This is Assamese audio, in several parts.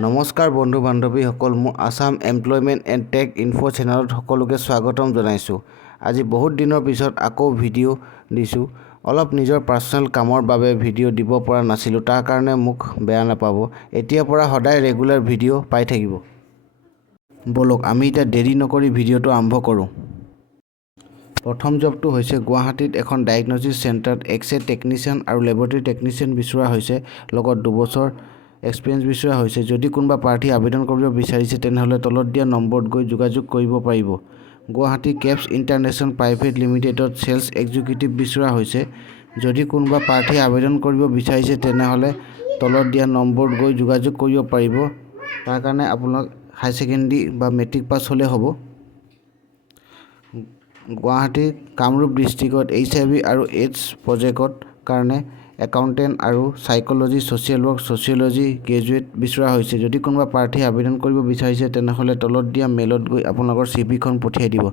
নমস্কাৰ বন্ধু বান্ধৱীসকল, মই Assam employment and tech info চেনেলত সকলোকে স্বাগতম জনাইছোঁ। আজি বহুত দিনৰ পিছত আকৌ ভিডিঅ' দিছোঁ। অলপ নিজৰ পাৰ্চনেল কামৰ বাবে ভিডিঅ' দিব পৰা নাছিলোঁ, তাৰ কাৰণে মোক বেয়া নাপাব। এতিয়াৰ পৰা সদায় ৰেগুলাৰ ভিডিঅ' পাই থাকিব। বলক আমি এতিয়া দেৰি নকৰি ভিডিঅ'টো আৰম্ভ কৰোঁ। প্ৰথম জবটো হৈছে গুৱাহাটীত এখন ডায়েগনষ্টিক চেণ্টাৰত এক্স-ৰে টেকনিচিয়ান আৰু লেবৰেটৰী টেকনিচিয়ান বিচৰা হৈছে, লগত 2 বছৰ এক্সপিৰিয়েঞ্চ বিচৰা হৈছে। যদি কোনোবা প্ৰাৰ্থী আবেদন কৰিব বিচাৰিছে তেনেহ'লে তলত দিয়া নম্বৰত গৈ যোগাযোগ কৰিব পাৰিব। গুৱাহাটী কেপছ ইণ্টাৰনেশ্যনেল প্ৰাইভেট লিমিটেডত ছেলছ এক্সিকিউটিভ বিচৰা হৈছে। যদি কোনোবা প্ৰাৰ্থী আবেদন কৰিব বিচাৰিছে তেনেহ'লে তলত দিয়া নম্বৰত গৈ যোগাযোগ কৰিব পাৰিব। তাৰ কাৰণে আপোনাক হাই ছেকেণ্ডেৰী বা মেট্ৰিক পাছ হ'লে হ'ব। গুৱাহাটী কামৰূপ ডিষ্ট্ৰিক্টত HIV আৰু এইডছ প্ৰজেক্টৰ কাৰণে একাউণ্টেণ্ট আৰু সাইক'লজি, ছ'চিয়েল ৱৰ্ক, ছ'চিয়লজি গ্ৰেজুৱেট বিচৰা হৈছে। যদি কোনোবা প্ৰাৰ্থী আবেদন কৰিব বিচাৰিছে তেনেহ'লে তলত দিয়া মেইলত গৈ আপোনালোকৰ CV খন পঠিয়াই দিব।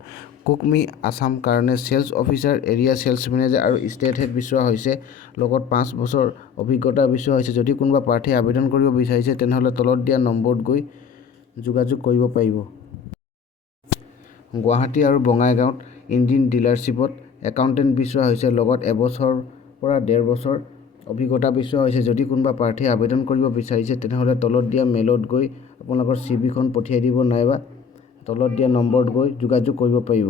কুকমি আছাম কাৰণে sales officer, area sales manager আৰু ষ্টেট হেড বিচৰা হৈছে, লগত 5 বছৰ অভিজ্ঞতা বিচৰা হৈছে। যদি কোনোবা প্ৰাৰ্থী আবেদন কৰিব বিচাৰিছে তেনেহ'লে তলত দিয়া নম্বৰত গৈ যোগাযোগ কৰিব পাৰিব। গুৱাহাটী আৰু বঙাইগাঁৱত ইঞ্জিন ডিলাৰশ্বিপত একাউণ্টেণ্ট বিচৰা হৈছে, লগত 1 বছৰৰ পৰা 1.5 বছৰ অভিজ্ঞতা বিচৰা হৈছে। যদি কোনোবা প্ৰাৰ্থী আবেদন কৰিব বিচাৰিছে তেনেহ'লে তলত দিয়া মেইলত গৈ আপোনালোকৰ CV খন পঠিয়াই দিব, নাইবা তলত দিয়া নম্বৰত গৈ যোগাযোগ কৰিব পাৰিব।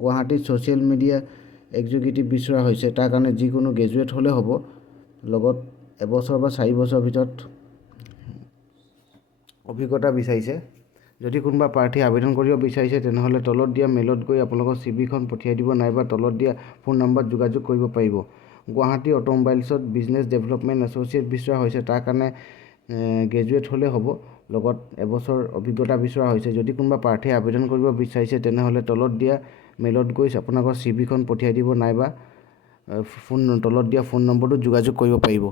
গুৱাহাটীত ছ'চিয়েল মিডিয়া এক্সিকিউটিভ বিচৰা হৈছে, তাৰ কাৰণে যিকোনো গ্ৰেজুৱেট হ'লে হ'ব, লগত 1 বছৰ বা 4 বছৰৰ ভিতৰত অভিজ্ঞতা বিচাৰিছে। যদি কোনোবা প্ৰাৰ্থী আবেদন কৰিব বিচাৰিছে তেনেহ'লে তলত দিয়া মেইলত গৈ আপোনালোকৰ CV খন পঠিয়াই দিব, নাইবা তলত দিয়া ফোন নম্বৰত যোগাযোগ কৰিব পাৰিব। গুৱাহাটী অটোমোবাইলছত বিজনেছ ডেভেলপমেণ্ট এছ'চিয়েট বিচৰা হৈছে, তাৰ কাৰণে গ্ৰেজুৱেট হ'লে হ'ব, লগত 1 বছৰ অভিজ্ঞতা বিচৰা হৈছে। যদি কোনোবা প্ৰাৰ্থী আবেদন কৰিব বিচাৰিছে তেনেহ'লে তলত দিয়া মেইলত গৈ আপোনালোকৰ CV খন পঠিয়াই দিব, নাইবা তলত দিয়া ফোন নম্বৰটোত যোগাযোগ কৰিব পাৰিব।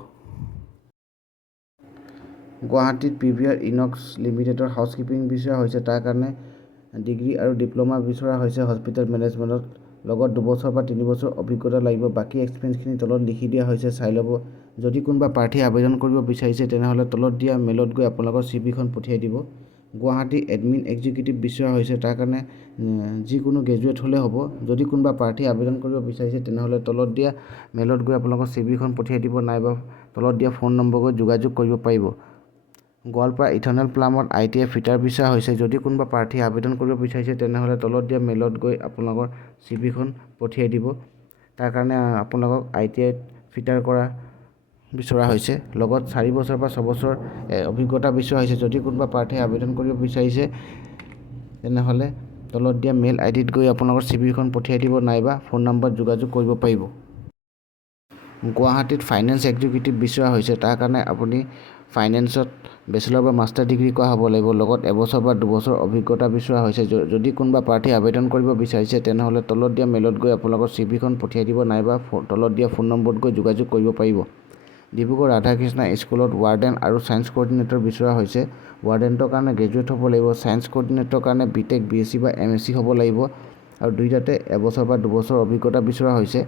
গুৱাহাটীত PVR ইনক্স লিমিটেডৰ হাউচকিপিং বিচৰা হৈছে, তাৰ কাৰণে ডিগ্ৰী আৰু ডিপ্ল'মা বিচৰা হৈছে হস্পিটেল মেনেজমেণ্টত, লগত 2 বছৰ বা 3 বছৰ অভিজ্ঞতা লাগিব। বাকী এক্সপিৰিয়েঞ্চখিনি তলত লিখি দিয়া হৈছে, চাই ল'ব। যদি কোনোবা প্ৰাৰ্থী আবেদন কৰিব বিচাৰিছে তেনেহ'লে তলত দিয়া মেইলত গৈ আপোনালোকৰ CV খন পঠিয়াই দিব। গুৱাহাটী এডমিন এক্সিকিউটিভ বিচৰা হৈছে, তাৰ কাৰণে যিকোনো গ্ৰেজুৱেট হ'লে হ'ব। যদি কোনোবা প্ৰাৰ্থী আবেদন কৰিব বিচাৰিছে তেনেহ'লে তলত দিয়া মেইলত গৈ আপোনালোকৰ CV খন পঠিয়াই দিব, নাইবা তলত দিয়া ফোন নম্বৰ গৈ যোগাযোগ কৰিব পাৰিব। গোৱালপাৰা ইথানল প্লাণ্টত ITI ফিটাৰ বিচৰা হৈছে। যদি কোনোবা প্ৰাৰ্থী আবেদন কৰিব বিচাৰিছে তেনেহ'লে তলত দিয়া মেইলত গৈ আপোনালোকৰ CV খন পঠিয়াই দিব। তাৰ কাৰণে আপোনালোকক ITI ফিটাৰ কৰা বিচৰা হৈছে, লগত 4 বছৰ বা 6 বছৰ অভিজ্ঞতা বিচৰা হৈছে। যদি কোনোবা প্ৰাৰ্থী আবেদন কৰিব বিচাৰিছে তেনেহ'লে তলত দিয়া মেইল ID-ত গৈ আপোনালোকৰ CV খন পঠিয়াই দিব, নাইবা ফোন নম্বৰত যোগাযোগ কৰিব পাৰিব। গুৱাহাটীত ফাইনেন্স এক্সিকিউটিভ বিচৰা হৈছে, তাৰ কাৰণে আপুনি ফাইনেন্সত বেচেলৰ বা মাষ্টাৰ ডিগ্ৰী কৰা হ'ব লাগিব, লগত 1 বছৰ বা 2 বছৰ অভিজ্ঞতা বিচৰা হৈছে। যদি কোনোবা প্ৰাৰ্থী আবেদন কৰিব বিচাৰিছে তেনেহ'লে তলত দিয়া মেইলত গৈ আপোনালোকৰ CV খন পঠিয়াই দিব, নাইবা তলত দিয়া ফোন নম্বৰত গৈ যোগাযোগ কৰিব পাৰিব। ডিব্ৰুগড় ৰাধাকৃষ্ণ স্কুলত ৱাৰ্ডেন আৰু ছায়েন্স ক'ৰ্ডিনেটৰ বিচৰা হৈছে। ৱাৰ্ডেনৰ কাৰণে গ্ৰেজুৱেট হ'ব লাগিব, ছায়েন্স ক'ৰ্ডিনেটৰৰ কাৰণে BTech, BSc বা MSc হ'ব লাগিব, আৰু দুয়োটাতে 1 বছৰ বা 2 বছৰ অভিজ্ঞতা বিচৰা হৈছে।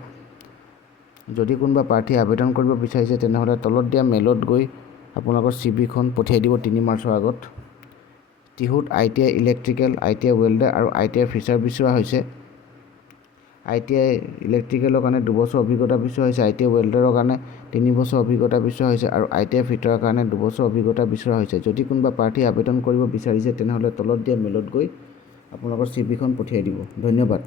যদি কোনোবা প্ৰাৰ্থী আবেদন কৰিব বিচাৰিছে তেনেহ'লে তলত দিয়া মেইলত গৈ আপোনালোকৰ CV খন পঠিয়াই দিব 3 মাৰ্চৰ আগত। তিহুত ITI ইলেক্ট্ৰিকেল, ITI ৱেল্ডাৰ আৰু ITI ফিচাৰ বিচৰা হৈছে। ITI ইলেক্ট্ৰিকেলৰ কাৰণে 2 বছৰ অভিজ্ঞতা বিচৰা হৈছে, ITI ৱেল্ডাৰৰ কাৰণে 3 বছৰ অভিজ্ঞতা বিচৰা হৈছে, আৰু ITI ফিটাৰৰ কাৰণে 2 বছৰ অভিজ্ঞতা বিচৰা হৈছে। যদি কোনোবা প্ৰাৰ্থী আবেদন কৰিব বিচাৰিছে তেনেহ'লে তলত দিয়া মেইলত গৈ আপোনালোকৰ CV খন পঠিয়াই দিব। ধন্যবাদ।